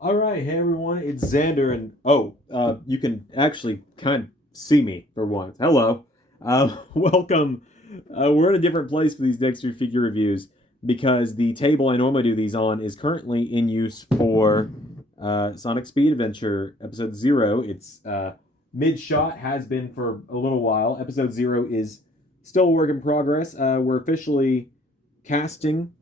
All right, hey everyone, it's Xander, and you can actually kind of see me for once. Hello, welcome. We're in a different place for these next few figure reviews because the table I normally do these on is currently in use for Sonic Speed Adventure Episode Zero. It's mid shot, has been for a little while. Episode Zero is still a work in progress. We're officially casting.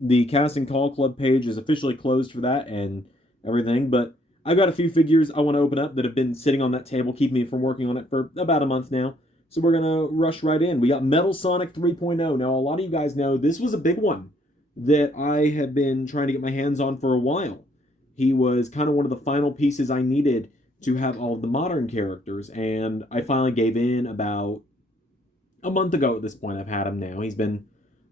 The casting call club page is officially closed for that, and everything, but I've got a few figures I want to open up that have been sitting on that table, keeping me from working on it for about a month now. So we're gonna rush right in. We got Metal Sonic 3.0. Now, a lot of you guys know this was a big one that I have been trying to get my hands on for a while. He was kind of one of the final pieces I needed to have all of the modern characters, and I finally gave in about a month ago at this point. I've had him now. He's been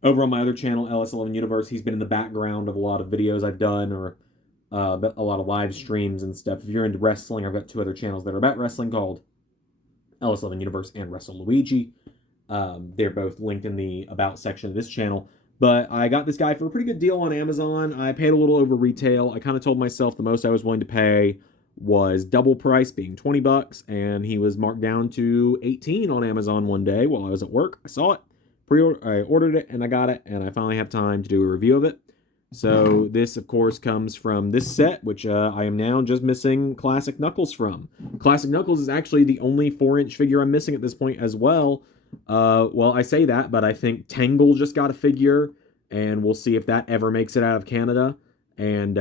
over on my other channel, LS11 Universe. He's been in the background of a lot of videos I've done, or a lot of live streams and stuff. If you're into wrestling, I've got two other channels that are about wrestling called LS11 Universe and Wrestle Luigi. They're both linked in the About section of this channel. But I got this guy for a pretty good deal on Amazon. I paid a little over retail. I kind of told myself the most I was willing to pay was double price, being 20 bucks, and he was marked down to 18 on Amazon one day while I was at work. I saw it, I ordered it, and I got it, and I finally have time to do a review of it. So this, of course, comes from this set, which I am now just missing Classic Knuckles from. Classic Knuckles is actually the only 4-inch figure I'm missing at this point as well. Well, I say that, but I think Tangle just got a figure, and we'll see if that ever makes it out of Canada. And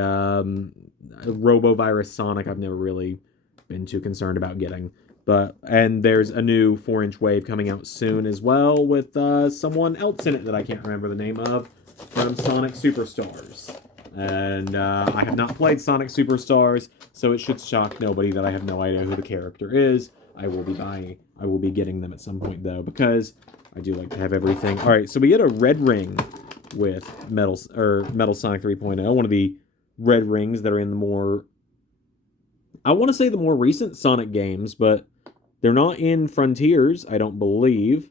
Robovirus Sonic, I've never really been too concerned about getting. And there's a new 4-inch wave coming out soon as well with someone else in it that I can't remember the name of from Sonic Superstars. And I have not played Sonic Superstars, so it should shock nobody that I have no idea who the character is. I will be getting them at some point though, because I do like to have everything. All right, so we get a red ring with Metal Sonic 3.0, one of the red rings that are in the more, I want to say, the more recent Sonic games, but they're not in Frontiers, I don't believe.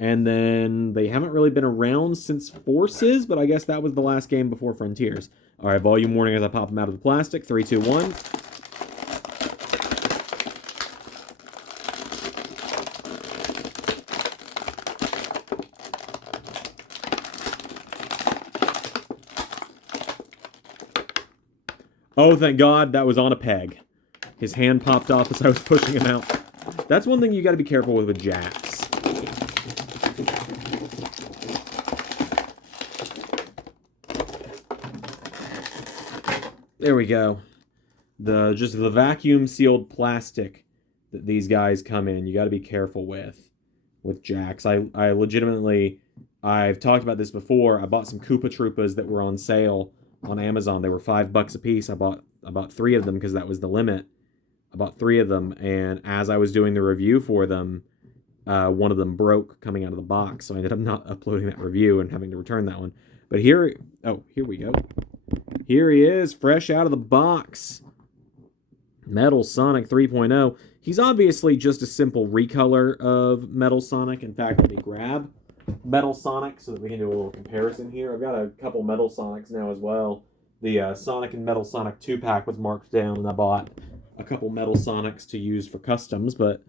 And then they haven't really been around since Forces, but I guess that was the last game before Frontiers. All right, volume warning as I pop them out of the plastic. 3, 2, 1. Oh, thank God, that was on a peg. His hand popped off as I was pushing him out. That's one thing you got to be careful with Jakks. There we go. Just the vacuum sealed plastic that these guys come in, you got to be careful with Jakks. I legitimately, I've talked about this before. I bought some Koopa Troopas that were on sale on Amazon. They were $5 a piece. I bought 3 of them because that was the limit. I bought 3 of them, and as I was doing the review for them, one of them broke coming out of the box, so I ended up not uploading that review and having to return that one. But here we go. Here he is, fresh out of the box. Metal Sonic 3.0. He's obviously just a simple recolor of Metal Sonic. In fact, let me grab Metal Sonic so that we can do a little comparison here. I've got a couple Metal Sonics now as well. The Sonic and Metal Sonic 2-pack was marked down, and I bought a couple Metal Sonics to use for customs, but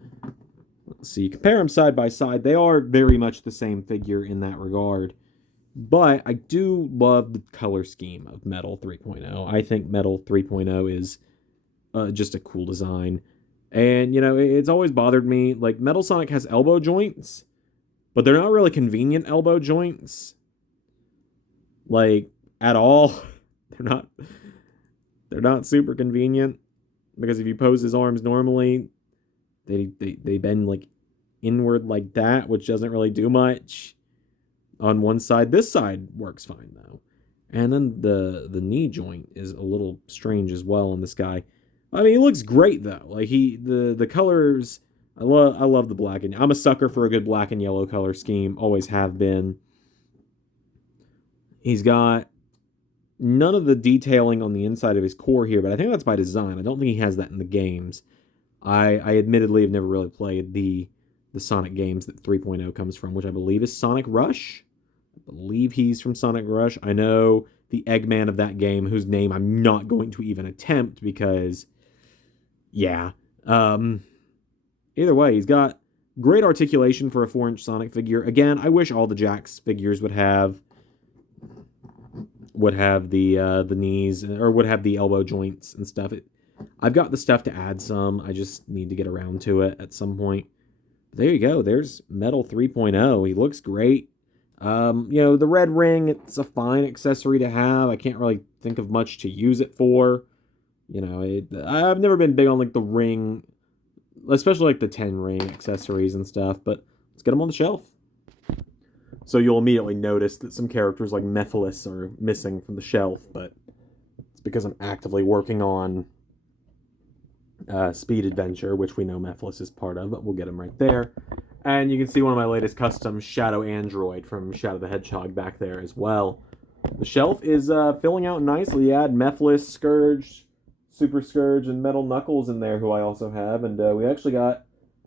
let's see. Compare them side by side. They are very much the same figure in that regard. But I do love the color scheme of Metal 3.0. I think Metal 3.0 is just a cool design. And, you know, it's always bothered me. Like, Metal Sonic has elbow joints, but they're not really convenient elbow joints. Like, at all. They're not super convenient. Because if you pose his arms normally, they bend, like, inward like that, which doesn't really do much on one side. This side works fine, though. And then the knee joint is a little strange as well on this guy. I mean, he looks great though. Like the colors, I love the black and I'm a sucker for a good black and yellow color scheme. Always have been. He's got none of the detailing on the inside of his core here, but I think that's by design. I don't think he has that in the games. I admittedly have never really played the Sonic games that 3.0 comes from, which I believe is Sonic Rush. I believe he's from Sonic Rush. I know the Eggman of that game, whose name I'm not going to even attempt because, yeah. Either way, he's got great articulation for a 4-inch Sonic figure. Again, I wish all the Jakks figures would have the knees, or would have the elbow joints and stuff. I've got the stuff to add some. I just need to get around to it at some point. There you go. There's Metal 3.0. He looks great. The red ring, it's a fine accessory to have. I can't really think of much to use it for. I've never been big on like the ring, especially like the 10 ring accessories and stuff, but let's get them on the shelf. So you'll immediately notice that some characters like Mephiles are missing from the shelf, but it's because I'm actively working on Speed Adventure, which we know Mephiles is part of, but we'll get him right there. And you can see one of my latest custom Shadow Android from Shadow the Hedgehog back there as well. The shelf is filling out nicely. You add Mephiles, Scourge, Super Scourge, and Metal Knuckles in there, who I also have. And we actually got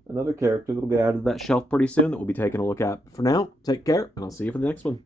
another character that'll get added to that shelf pretty soon that we'll be taking a look at. For now, take care, and I'll see you for the next one.